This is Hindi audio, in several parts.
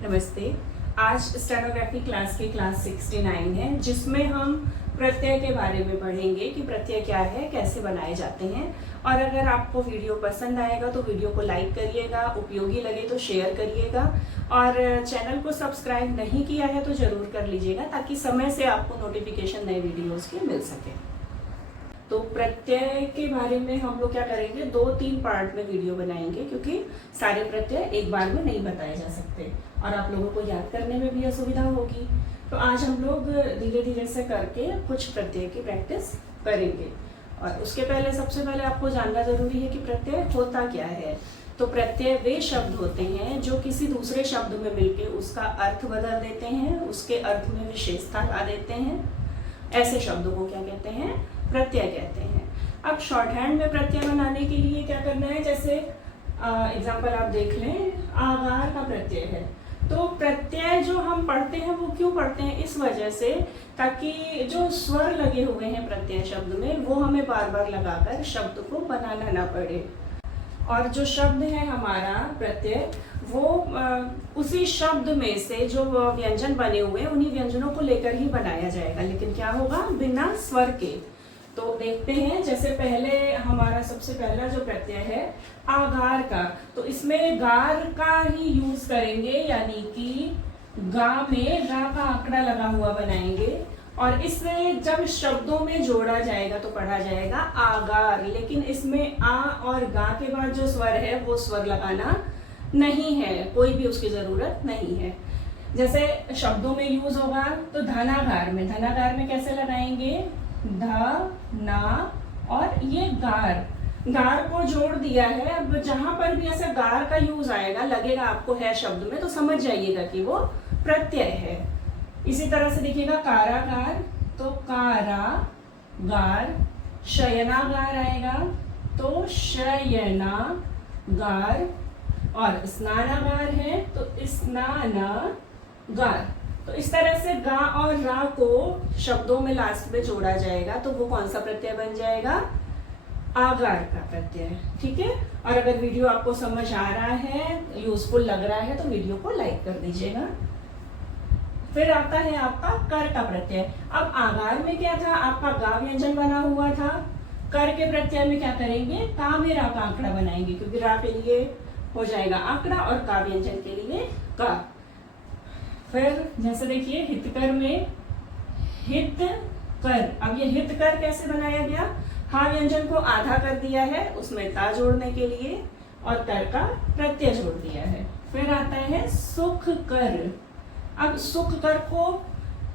नमस्ते। आज स्टेनोग्राफी क्लास की क्लास 69 है, जिसमें हम प्रत्यय के बारे में पढ़ेंगे कि प्रत्यय क्या है, कैसे बनाए जाते हैं। और अगर आपको वीडियो पसंद आएगा तो वीडियो को लाइक करिएगा, उपयोगी लगे तो शेयर करिएगा, और चैनल को सब्सक्राइब नहीं किया है तो ज़रूर कर लीजिएगा, ताकि समय से आपको नोटिफिकेशन नए वीडियोज़ के मिल सके। तो प्रत्यय के बारे में हम लोग क्या करेंगे, 2-3 पार्ट में वीडियो बनाएंगे, क्योंकि सारे प्रत्यय एक बार में नहीं बताए जा सकते और आप लोगों को याद करने में भी असुविधा होगी। तो आज हम लोग धीरे धीरे से करके कुछ प्रत्यय की प्रैक्टिस करेंगे। और उसके पहले सबसे पहले आपको जानना जरूरी है कि प्रत्यय होता क्या है। तो प्रत्यय वे शब्द होते हैं जो किसी दूसरे शब्द में मिलकर उसका अर्थ बदल देते हैं, उसके अर्थ में विशेषता ला देते हैं। ऐसे शब्दों को क्या कहते हैं, प्रत्यय कहते हैं। अब शॉर्ट हैंड में प्रत्यय बनाने के लिए क्या करना है, जैसे एग्जांपल आप देख लें, आकार का प्रत्यय है। तो प्रत्यय जो हम पढ़ते हैं वो क्यों पढ़ते हैं, इस वजह से ताकि जो स्वर लगे हुए हैं प्रत्यय शब्द में वो हमें बार बार लगाकर शब्द को बनाना ना पड़े। और जो शब्द है हमारा प्रत्यय, वो उसी शब्द में से जो व्यंजन बने हुए हैं उन्हीं व्यंजनों को लेकर ही बनाया जाएगा, लेकिन क्या होगा, बिना स्वर के। तो देखते हैं, जैसे पहले हमारा सबसे पहला जो प्रत्यय है आगार का, तो इसमें गार का ही यूज करेंगे, यानी कि गा में गा का आंकड़ा लगा हुआ बनाएंगे, और इससे जब शब्दों में जोड़ा जाएगा तो पढ़ा जाएगा आगार। लेकिन इसमें आ और गा के बाद जो स्वर है वो स्वर लगाना नहीं है, कोई भी उसकी जरूरत नहीं है। जैसे शब्दों में यूज होगा तो धनागार में कैसे लगाएंगे, ध ना और ये गार को जोड़ दिया है। अब जहां पर भी ऐसे गार का यूज आएगा, लगेगा आपको है शब्द में, तो समझ जाइएगा कि वो प्रत्यय है। इसी तरह से देखिएगा कारागार, तो कारा गार, शयनागार आएगा तो शयना गार, और स्नानागार है तो स्नाना गार। तो इस तरह से गा और रा को शब्दों में लास्ट में जोड़ा जाएगा, तो वो कौन सा प्रत्यय बन जाएगा, आगार का प्रत्यय। ठीक है। और अगर वीडियो आपको समझ आ रहा है, यूजफुल लग रहा है, तो वीडियो को लाइक कर दीजिएगा। फिर आता है आपका कर का प्रत्यय। अब आगार में क्या था, आपका गा व्यंजन बना हुआ था। कर के प्रत्यय में क्या करेंगे, का में रा का आंकड़ा बनाएंगे, क्योंकि रा के लिए हो जाएगा आंकड़ा और का व्यंजन के लिए का। फिर जैसे देखिए हितकर में हित कर। अब ये हित कर कैसे बनाया गया, हा व्यंजन को आधा कर दिया है उसमें ता जोड़ने के लिए, और कर का प्रत्यय जोड़ दिया है। फिर आता है सुख कर। अब सुख कर को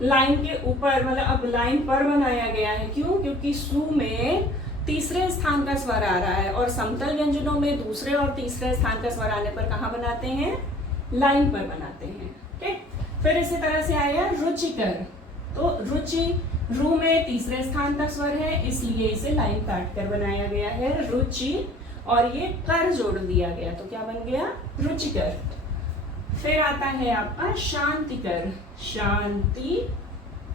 लाइन के ऊपर, मतलब अब लाइन पर बनाया गया है। क्यों, क्योंकि सु में तीसरे स्थान का स्वर आ रहा है, और समतल व्यंजनों में दूसरे और तीसरे स्थान का स्वर आने पर कहाँ बनाते हैं, लाइन पर बनाते हैं। ठीक। फिर इसी तरह से आया रुचिकर। तो रुचि, रू में तीसरे स्थान का स्वर है, इसलिए इसे लाइन काट कर बनाया गया है रुचि, और ये कर जोड़ दिया गया, तो क्या बन गया, रुचिकर। फिर आता है आपका शांतिकर, शांति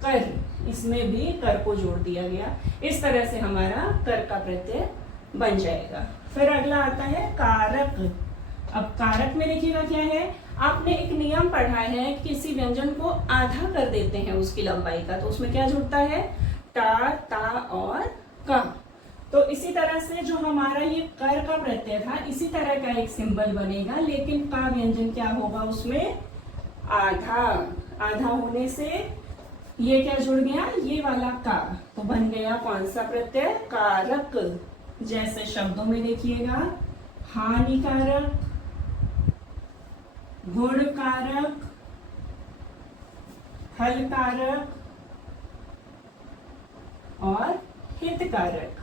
कर, इसमें भी कर को जोड़ दिया गया। इस तरह से हमारा कर का प्रत्यय बन जाएगा। फिर अगला आता है कारक। अब कारक में देखिएगा क्या है, आपने एक नियम पढ़ा है, किसी व्यंजन को आधा कर देते हैं उसकी लंबाई का, तो उसमें क्या जुड़ता है, टा, ता और का। तो इसी तरह से जो हमारा ये कर का प्रत्यय था, इसी तरह का एक सिंबल बनेगा, लेकिन का व्यंजन क्या होगा, उसमें आधा। आधा होने से ये क्या जुड़ गया, ये वाला का, तो बन गया कौन सा प्रत्यय, कारक। जैसे शब्दों में देखिएगा, हानिकारक, गुणकारक, फलकारक और हितकारक।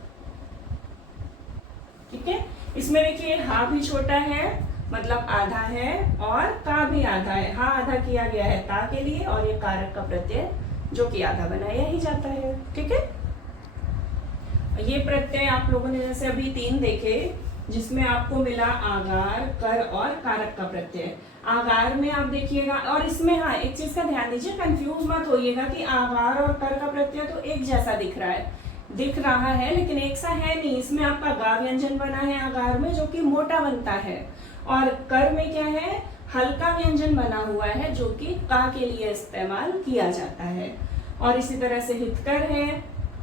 ठीक है। इसमें देखिए हा भी छोटा है, मतलब आधा है, और का भी आधा है। हा आधा किया गया है ता के लिए, और ये कारक का प्रत्यय जो कि आधा बनाया ही जाता है। ठीक है। ये प्रत्यय आप लोगों ने जैसे अभी 3 देखे, जिसमें आपको मिला आगार, कर और कारक का प्रत्यय। आगार में आप देखिएगा, और इसमें हाँ एक चीज का ध्यान दीजिए, कंफ्यूज मत होइएगा कि आगार और कर का प्रत्यय तो एक जैसा दिख रहा है, लेकिन एक सा है नहीं। इसमें आपका गा व्यंजन बना है आगार में, जो कि मोटा बनता है, और कर में क्या है, हल्का व्यंजन बना हुआ है जो कि का के लिए इस्तेमाल किया जाता है। और इसी तरह से हितकर है,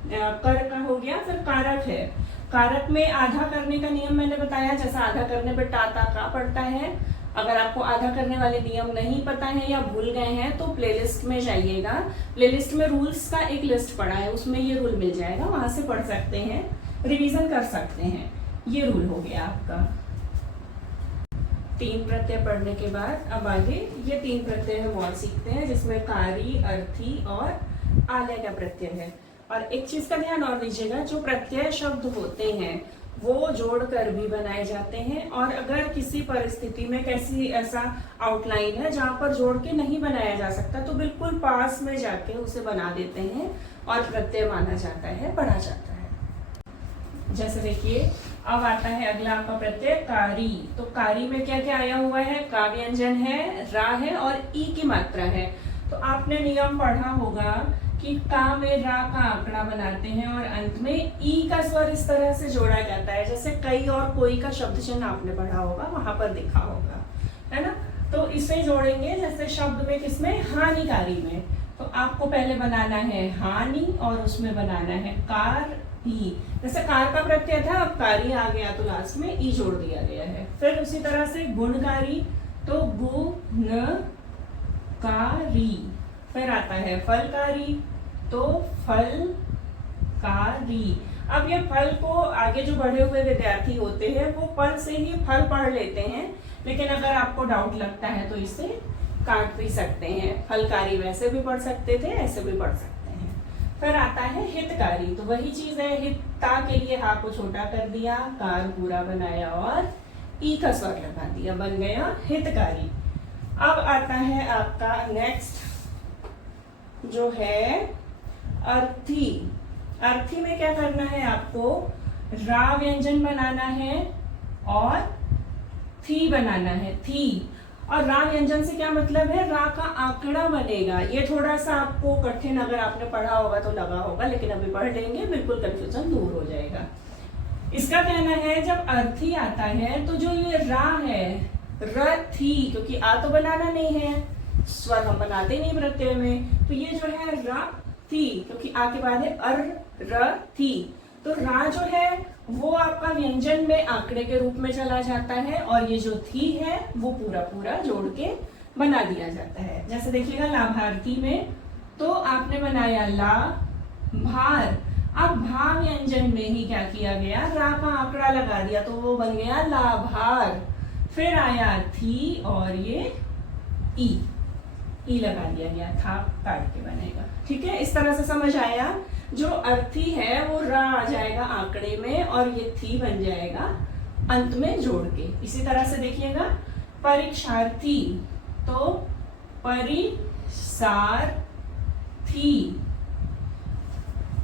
कर का हो गया। फिर कारक है, कारक में आधा करने का नियम मैंने बताया, जैसा आधा करने पर टा ता का पड़ता है। अगर आपको आधा करने वाले नियम नहीं पता है या भूल गए हैं तो प्लेलिस्ट में जाइएगा, प्लेलिस्ट में रूल्स का एक लिस्ट पड़ा है, उसमें ये रूल मिल जाएगा, वहां से पढ़ सकते हैं, रिवीजन कर सकते हैं। ये रूल हो गया आपका। 3 प्रत्यय पढ़ने के बाद अब आगे ये 3 प्रत्यय हम और सीखते हैं, जिसमें कारी, अर्थी और आलय का प्रत्यय है। और एक चीज का ध्यान और दीजिएगा, जो प्रत्यय शब्द होते हैं वो जोड़कर भी बनाए जाते हैं, और अगर किसी परिस्थिति में कैसी ऐसा आउटलाइन है जहां पर जोड़ के नहीं बनाया जा सकता तो बिल्कुल पास में जाके उसे बना देते हैं और प्रत्यय माना जाता है, पढ़ा जाता है। जैसे देखिए अब आता है अगला आपका प्रत्यय कारी। तो कारी में क्या क्या आया हुआ है, का व्यंजन है, रा है और ई की मात्रा है। तो आपने नियम पढ़ा होगा कि का में रा का आंकड़ा बनाते हैं और अंत में ई का स्वर इस तरह से जोड़ा जाता है, जैसे कई और कोई का शब्द चिन्ह आपने पढ़ा होगा, वहां पर दिखा होगा, है ना। तो इसे जोड़ेंगे जैसे शब्द में, किसमें, हानिकारी में। तो आपको पहले बनाना है हानि और उसमें बनाना है कार ही। जैसे कार का प्रत्यय था, अब कारी आ गया तो लास्ट में ई जोड़ दिया गया है। फिर उसी तरह से गुणकारी, तो गु न कारी। फिर आता है फलकारी, तो फलकारी। अब ये फल को आगे जो बढ़े हुए विद्यार्थी होते हैं वो फल से ही फल पढ़ लेते हैं, लेकिन अगर आपको डाउट लगता है तो इसे काट भी सकते हैं। फलकारी वैसे भी पढ़ सकते थे, ऐसे भी पढ़ सकते हैं। फिर आता है हितकारी, तो वही चीज है, हितता के लिए हा को छोटा कर दिया, कार पूरा बनाया और ई का स्वर लगा दिया, बन गया हितकारी। अब आता है आपका नेक्स्ट जो है अर्थी। अर्थी में क्या करना है आपको, रा व्यंजन बनाना है और थी बनाना है, थी। और रा व्यंजन से क्या मतलब है, रा का आंकड़ा बनेगा। ये थोड़ा सा आपको कठिन अगर आपने पढ़ा होगा तो लगा होगा, लेकिन अभी पढ़ लेंगे बिल्कुल कंफ्यूजन दूर हो जाएगा। इसका कहना है जब अर्थी आता है तो जो ये रा है, रथी, क्योंकि आ तो बनाना नहीं है, स्वर हम बनाते नहीं प्रत्यय में, तो ये जो है रा थी, क्योंकि आ के बाद है अर र थी। तो रा जो है वो आपका व्यंजन में आंकड़े के रूप में चला जाता है, और ये जो थी है वो पूरा पूरा जोड़ के बना दिया जाता है। जैसे देखिएगा लाभार्थी में, तो आपने बनाया ला भार, अब भा व्यंजन में ही क्या किया गया, रा का आंकड़ा लगा दिया, तो वो बन गया लाभार। फिर आया थी और ये ई लगा दिया गया था, काट के बनेगा। ठीक है, इस तरह से समझ आया। जो अर्थी है वो रा आ जाएगा आंकड़े में और ये थी बन जाएगा अंत में जोड़ के। इसी तरह से देखिएगा परीक्षार्थी, तो परिसारथी,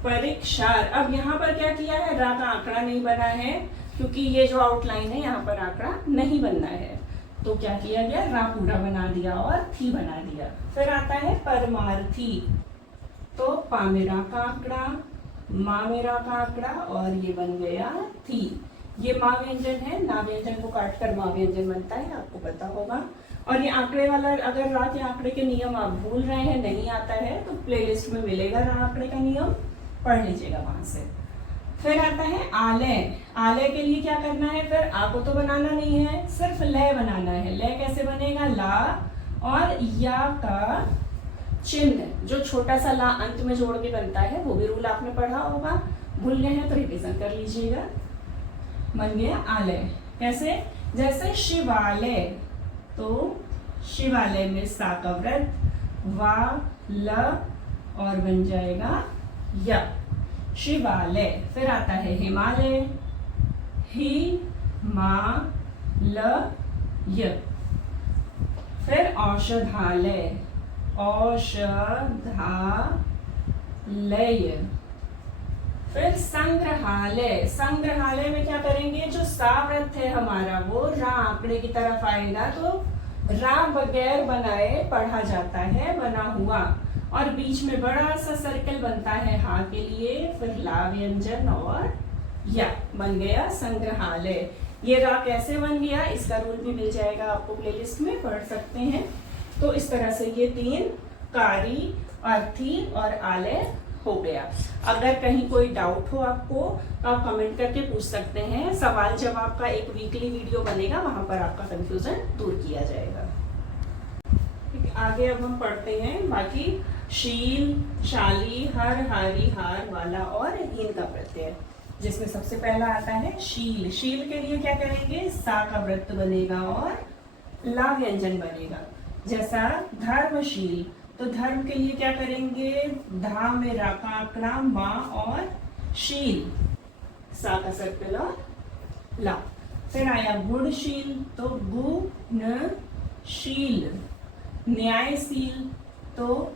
परीक्षार। अब यहाँ पर क्या किया है, रा का आंकड़ा नहीं बना है, क्योंकि ये जो आउटलाइन है यहाँ पर आंकड़ा नहीं बनना है, तो क्या किया गया, रा पूरा बना दिया और थी बना दिया। फिर आता है परमार्थी, तो पा में रा का आंकड़ा, मा में रा का आंकड़ा और ये बन गया थी। ये मा व्यंजन है, ना व्यंजन को काट कर मा व्यंजन बनता है, आपको पता होगा। और ये आंकड़े वाला, अगर रा के आंकड़े के नियम आप भूल रहे हैं, नहीं आता है, तो प्लेलिस्ट में मिलेगा रा आंकड़े का नियम, पढ़ लीजिएगा वहां से। फिर आता है आलय। आलय के लिए क्या करना है, फिर आ को तो बनाना नहीं है, सिर्फ लय बनाना है। लय कैसे बनेगा, ला और या का चिन्ह, जो छोटा सा ला अंत में जोड़ के बनता है, वो भी रूल आपने पढ़ा होगा, भूल गए हैं तो रिवीजन कर लीजिएगा। बन गया आलय। कैसे, जैसे शिवालय, तो शिवालय में सा का व्रत, वा ल और बन जाएगा या, शिवालय। फिर आता है हिमालय, ही मा ल य। फिर औषधालय, औषधालय। फिर संग्रहालय। संग्रहालय में क्या करेंगे, जो सा व्रत है हमारा वो रा आंकड़े की तरफ आएगा, तो रा बगैर बनाए पढ़ा जाता है, बना हुआ, और बीच में बड़ा सा सर्कल बनता है हा के लिए, फिर ला व्यंजन और या, बन गया संग्रहालय। ये रा कैसे बन गया, इसका रूल भी मिल जाएगा आपको प्लेलिस्ट में, पढ़ सकते हैं। तो इस तरह से ये 3 कारी, अर्थी और आलय हो गया। अगर कहीं कोई डाउट हो आपको तो आप कमेंट करके पूछ सकते हैं। सवाल जवाब का एक वीकली वीडियो बनेगा, वहां पर आपका कंफ्यूजन दूर किया जाएगा। आगे अब हम पढ़ते हैं बाकी शील, शाली, हर, हारी, हार, वाला और हीन का प्रत्यय, जिसमें सबसे पहला आता है शील। शील के लिए क्या करेंगे, सा का वृत्त बनेगा और ला व्यंजन बनेगा। जैसा धर्मशील, तो धर्म के लिए क्या करेंगे, धा में रा का आंकड़ा, मा और शील, सा का सर्कल और ला। फिर आया गुणशील, तो गु न शील। न्यायशील, तो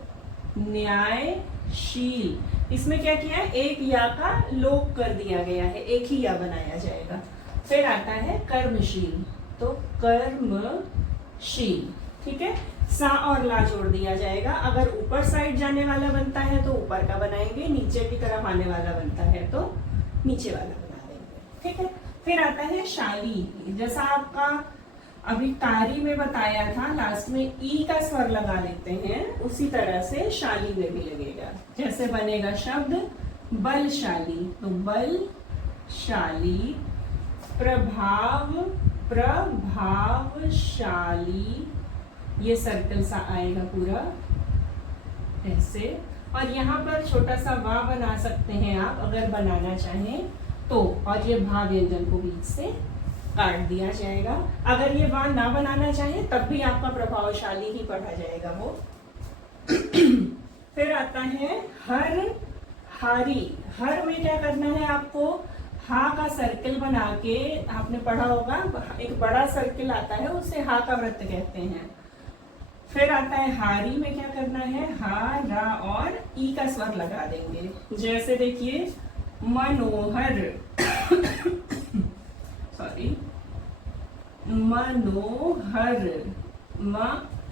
न्यायशील। इसमें क्या किया है, एक या का लोप कर दिया गया है, एक ही या बनाया जाएगा। फिर आता है कर्मशील, तो कर्मशील। ठीक है, सा और ला जोड़ दिया जाएगा। अगर ऊपर साइड जाने वाला बनता है तो ऊपर का बनाएंगे, नीचे की तरफ आने वाला बनता है तो नीचे वाला बना देंगे। ठीक है, फिर आता है शाली। जैसा आपका अभी कारी में बताया था, लास्ट में ई का स्वर लगा लेते हैं, उसी तरह से शाली में भी लगेगा। जैसे बनेगा शब्द बलशाली, तो बलशाली। प्रभाव, प्रभावशाली, ये सर्कल सा आएगा पूरा ऐसे। और यहाँ पर छोटा सा वा बना सकते हैं आप अगर बनाना चाहें तो, और ये भा व्यंजन को बीच से काट दिया जाएगा। अगर ये वार ना बनाना चाहे तब भी आपका प्रभावशाली ही पढ़ा जाएगा वो। फिर आता है हर, हारी। हर में क्या करना है आपको, हा का सर्कल बना के, आपने पढ़ा होगा एक बड़ा सर्कल आता है उसे हा का वृत्त कहते हैं। फिर आता है हारी में क्या करना है, हा, रा और ई का स्वर लगा देंगे। जैसे देखिए मनोहर सॉरी मनोहर, म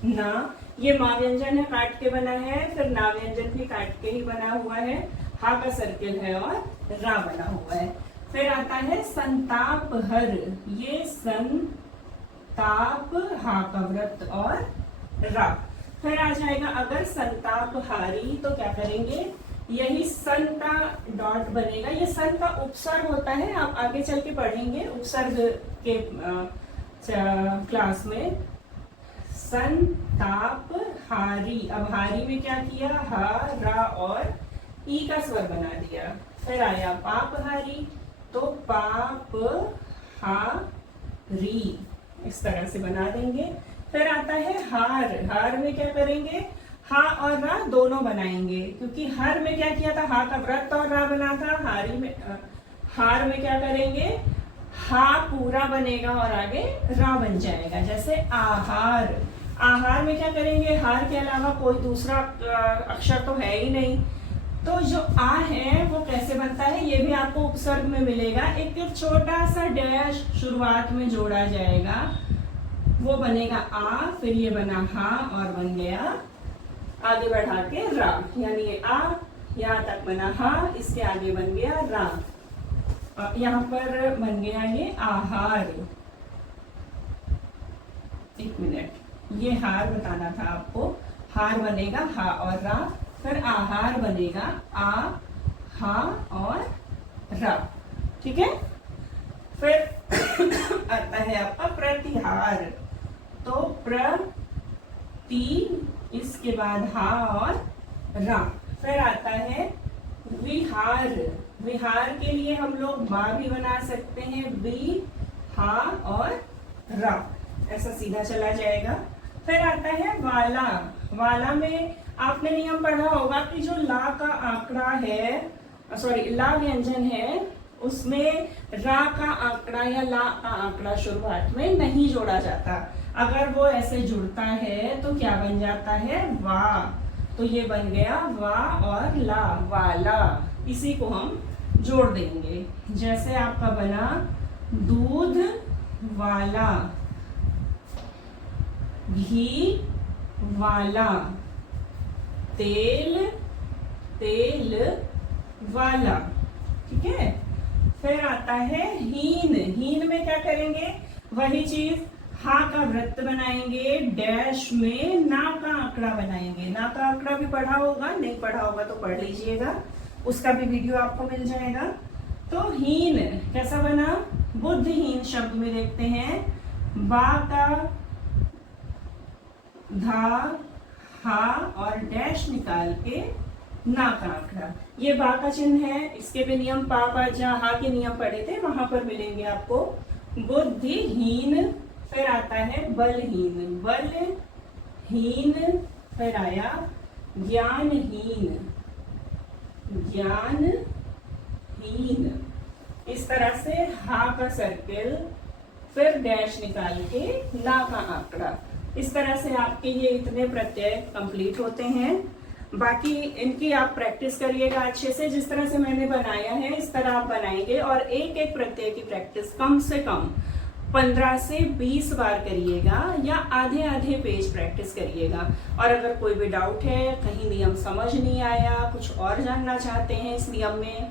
ना, ये मा व्यंजन है, काट के बना है। फिर ना व्यंजन भी काट के ही बना हुआ है, हा का सर्कल है और रा बना हुआ है। फिर आता है संताप हर, ये संताप, हा का वृत्त और रा। फिर आ जाएगा अगर संताप हारी, तो क्या करेंगे, यही सन का डॉट बनेगा। ये सन का उपसर्ग होता है, आप आगे चल के पढ़ेंगे उपसर्ग के क्लास में। संताप हारी, अब हारी में क्या किया, हा, रा और ई का स्वर बना दिया। फिर आया पाप हारी, तो पाप, हा, री, इस तरह से बना देंगे। फिर आता है हार। हार में क्या करेंगे, हा और रा दोनों बनाएंगे, क्योंकि हर में क्या किया था, हा का वृत्त और रा बना था। हारी में, हार में क्या करेंगे, हा पूरा बनेगा और आगे रा बन जाएगा। जैसे आहार। आहार में क्या करेंगे, हार के अलावा कोई दूसरा अक्षर तो है ही नहीं, तो जो आ है वो कैसे बनता है ये भी आपको उपसर्ग में मिलेगा। एक छोटा सा डैश शुरुआत में जोड़ा जाएगा, वो बनेगा आ, फिर ये बना हा और बन गया आगे बढ़ा के रा, यानी ये आ यहाँ तक बना हा, इसके आगे बन गया रा, यहाँ पर बन गया ये आहार। एक मिनट, ये हार बताना था आपको। हार बनेगा हा और रा, फिर आहार बनेगा आ, हा और रा। ठीक है, फिर आता है आपका प्रतिहार, तो प्रति, इसके बाद हा और रा। फिर आता है विहार। विहार के लिए हम लोग बा भी बना सकते हैं, बी, हा और रा, ऐसा सीधा चला जाएगा। फिर आता है वाला। वाला में आपने नियम पढ़ा होगा कि जो ला का आंकड़ा है, सॉरी ला व्यंजन है, उसमें रा का आंकड़ा या ला का आंकड़ा शुरुआत में नहीं जोड़ा जाता। अगर वो ऐसे जुड़ता है तो क्या बन जाता है, वा, तो ये बन गया वा और ला, वाला। इसी को हम जोड़ देंगे। जैसे आपका बना दूध वाला, घी वाला, तेल, तेल वाला। ठीक है, फिर आता है हीन। हीन में क्या करेंगे, वही चीज, हा का वृत्त बनाएंगे, डैश में ना का आंकड़ा बनाएंगे। ना का आंकड़ा भी पढ़ा होगा, नहीं पढ़ा होगा तो पढ़ लीजिएगा, उसका भी वीडियो आपको मिल जाएगा। तो हीन कैसा बना, बुद्धिहीन शब्द में देखते हैं, बा का धा हा और डैश निकाल के ना का आंकड़ा, ये बा का चिन्ह है। इसके भी नियम पा पा जहाँ हा के नियम पढ़े थे वहां पर मिलेंगे आपको। बुद्धिहीन, फिर आता है बलहीन, बलहीन, फिर आया ज्ञानहीन, ज्ञानहीन। इस तरह से हा का सर्किल, फिर डैश निकाल के ना का आंकड़ा। इस तरह से आपके ये इतने प्रत्यय कंप्लीट होते हैं। बाकी इनकी आप प्रैक्टिस करिएगा अच्छे से, जिस तरह से मैंने बनाया है इस तरह आप बनाएंगे, और एक एक प्रत्यय की प्रैक्टिस कम से कम 15 से 20 बार करिएगा, या आधे आधे पेज प्रैक्टिस करिएगा। और अगर कोई भी डाउट है, कहीं नियम समझ नहीं आया, कुछ और जानना चाहते हैं इस नियम में,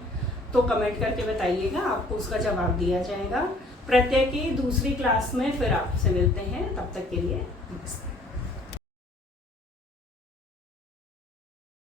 तो कमेंट करके बताइएगा, आपको उसका जवाब दिया जाएगा। प्रत्यय की दूसरी क्लास में फिर आपसे मिलते हैं, तब तक के लिए